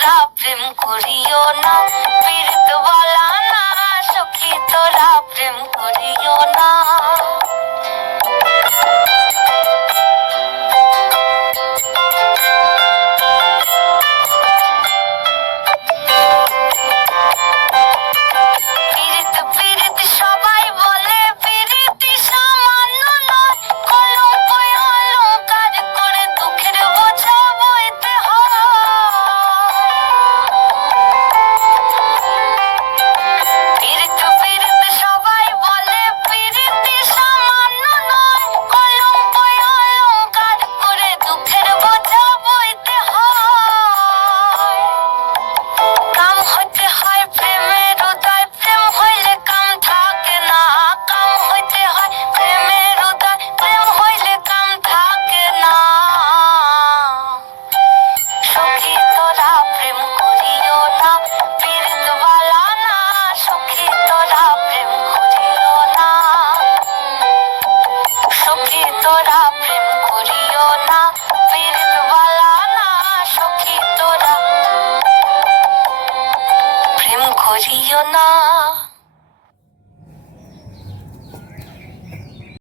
তারা প্রেম করিও না তোরা প্রেম করিও না পীরবালা না সখী তোরা। প্রেম করিও না।